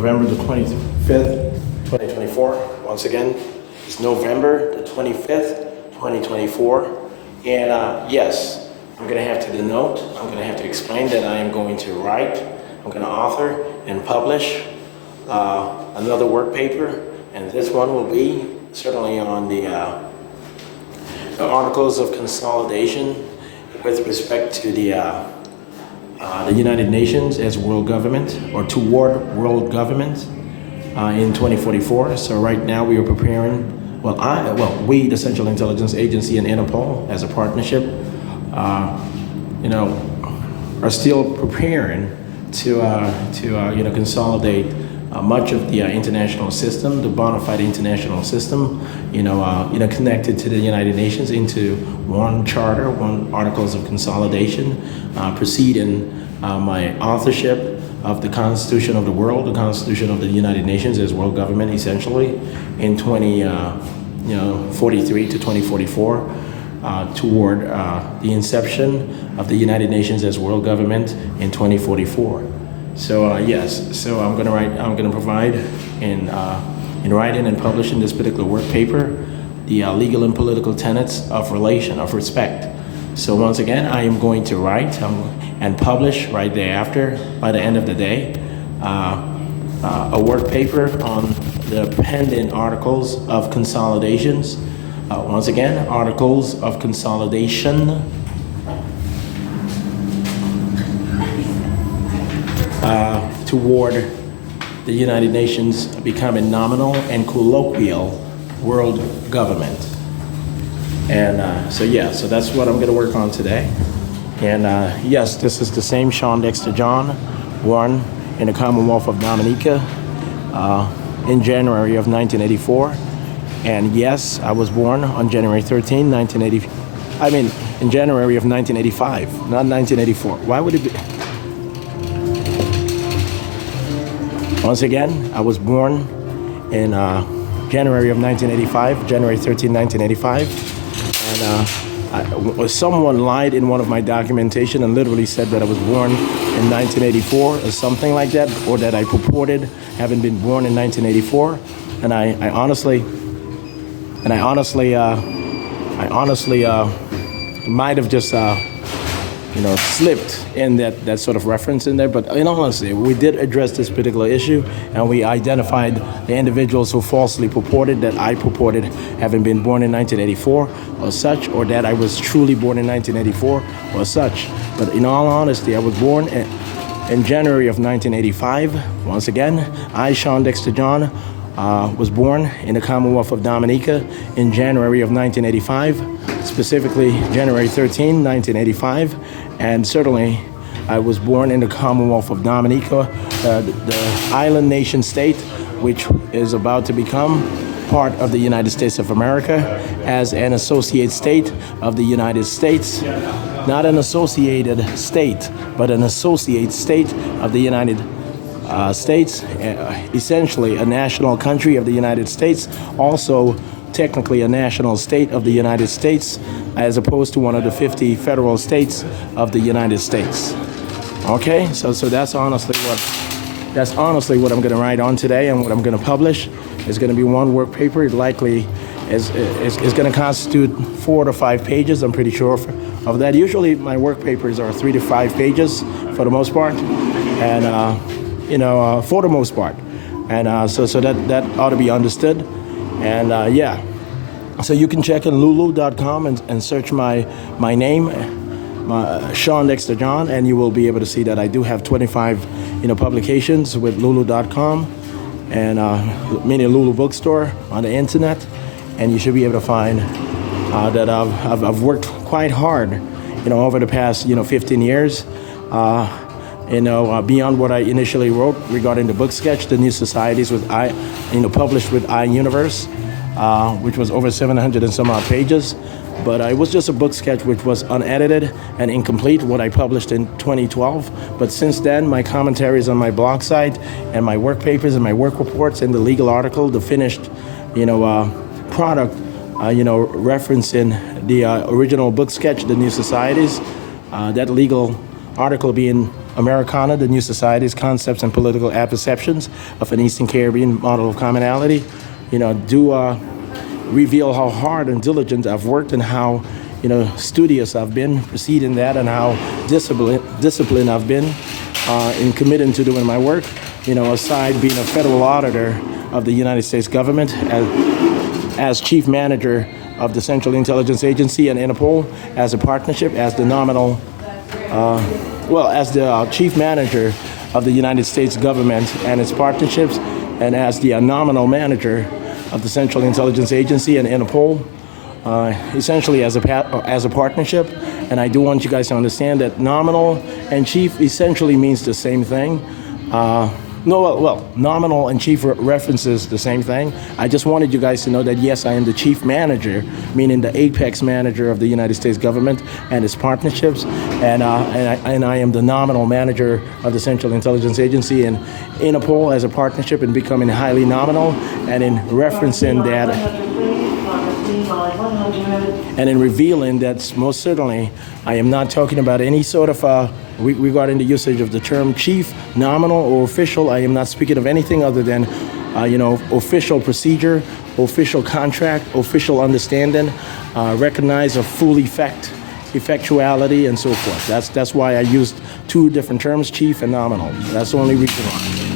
November the 25th, 2024. Once again, it's November the 25th, 2024. And yes, I'm going to have to denote, I'm going to have to explain that I am going to write, I'm going to author and publish another work paper. And this one will be certainly on the articles of consolidation with respect to the United Nations as world government, or toward world government in 2044. So right now we are preparing, we, the Central Intelligence Agency and INTERPOL as a partnership, are still preparing to consolidate much of the international system, the bona fide international system, connected to the United Nations into one charter, one articles of consolidation, preceding my authorship of the Constitution of the World, the Constitution of the United Nations as world government, essentially, in 2043 to 2044, toward the inception of the United Nations as world government in 2044. So yes, so I'm gonna provide in writing and publishing this particular work paper, the legal and political tenets of respect. So once again, I am going to write and publish right thereafter, by the end of the day, a work paper on the pending articles of consolidations. Once again, articles of consolidation. Toward the United Nations becoming nominal and colloquial world government. And so that's what I'm going to work on today. And yes, this is the same Shawn Dexter John, born in the Commonwealth of Dominica in January of 1984. And yes, I was born on January 13, 1980. In January of 1985, not 1984. Why would it be? Once again, I was born in January of 1985, January 13, 1985. And someone lied in one of my documentation and literally said that I was born in 1984 or something like that, or that I purported having been born in 1984. And I honestly might have just slipped in that sort of reference in there. But in all honesty, we did address this particular issue, and we identified the individuals who falsely purported that I purported having been born in 1984 or such, or that I was truly born in 1984 or such. But in all honesty, I was born in January of 1985. Once again, I, Shawn Dexter John, was born in the Commonwealth of Dominica in January of 1985, specifically January 13, 1985, and certainly I was born in the Commonwealth of Dominica, the island nation state, which is about to become part of the United States of America as an associate state of the United States, not an associated state, but an associate state of the United States, essentially a national country of the United States, also technically a national state of the United States, as opposed to one of the 50 federal states of the United States. Okay, so that's honestly what I'm going to write on today, and what I'm going to publish is going to be one work paper. It likely is going to constitute 4 to 5 pages. I'm pretty sure of that. Usually my work papers are 3 to 5 pages for the most part, and for the most part, and so that ought to be understood. And so you can check in lulu.com and search my name, Shawn Dexter John, and you will be able to see that I do have 25 publications with lulu.com, and meaning Lulu bookstore on the internet, and you should be able to find that I've worked quite hard over the past 15 years. Beyond what I initially wrote regarding the book sketch, The New Societies, published with iUniverse, which was over 700 and some odd pages. But it was just a book sketch which was unedited and incomplete, what I published in 2012. But since then, my commentaries on my blog site and my work papers and my work reports and the legal article, the finished, product, referencing the original book sketch, The New Societies, that legal article being Americana, the New Society's Concepts and Political Apperceptions of an Eastern Caribbean Model of Commonality, do reveal how hard and diligent I've worked and how, studious I've been preceding that, and how disciplined I've been in committing to doing my work, aside being a federal auditor of the United States government as chief manager of the Central Intelligence Agency and INTERPOL, as a partnership, as the nominal, as the chief manager of the United States government and its partnerships, and as the nominal manager of the Central Intelligence Agency and INTERPOL, essentially as a partnership. And I do want you guys to understand that nominal and chief essentially means the same thing. Nominal and chief references the same thing. I just wanted you guys to know that, yes, I am the chief manager, meaning the apex manager of the United States government and its partnerships, and I am the nominal manager of the Central Intelligence Agency and INTERPOL as a partnership, in becoming highly nominal, and in referencing that, and in revealing that most certainly I am not talking about any sort of regarding the usage of the term chief, nominal, or official. I am not speaking of anything other than official procedure, official contract, official understanding, recognize of full effectuality, and so forth. That's why I used two different terms, chief and nominal. That's the only reason why.